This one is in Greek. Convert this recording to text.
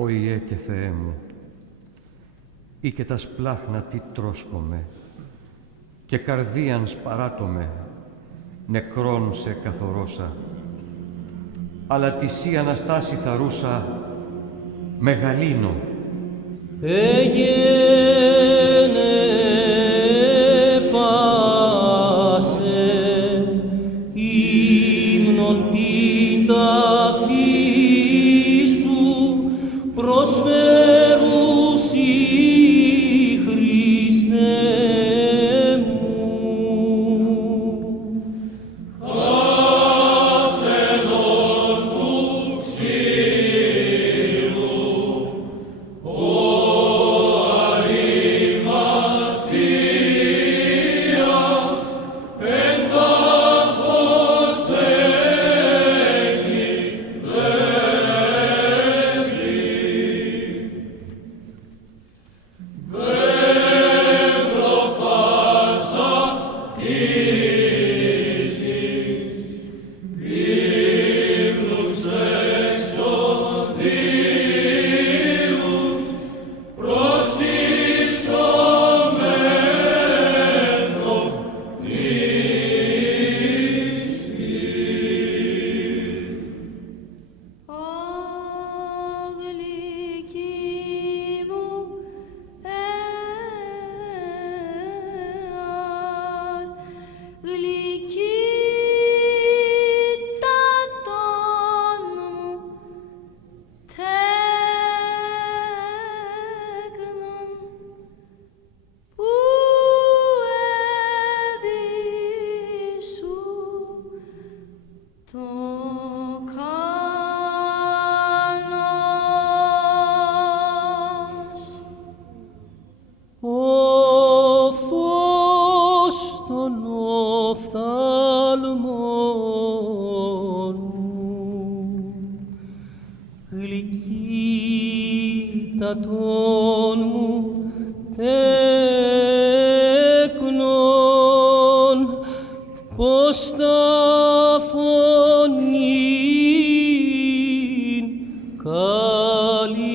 Ο Ιε και Θεέ μου, ή και τα σπλάχνα τι τρώσκομαι, και καρδίαν σπαράτομαι, νεκρόν σε καθορώσα, αλλά τη σύ Αναστάση θαρούσα, μεγαλύνω. Εγένε πάσε, ύμνον την ταφή σου, προσφέρουσι Χριστέ μου. Κάθελον του ξύλου, ο Αρημαθίας, εν τάφος έγι δεύρο πάσα τύσης, ύμνους εξοδίους, προσεισωμένο νηστή. Αγλική μου εαρ, γλυκύτατον μου τέκνον, που έδισου το κάνος. Ο φως των οφθαλμών μου, γλυκύτατον μου τέκνον, πως τα φωνήν καλή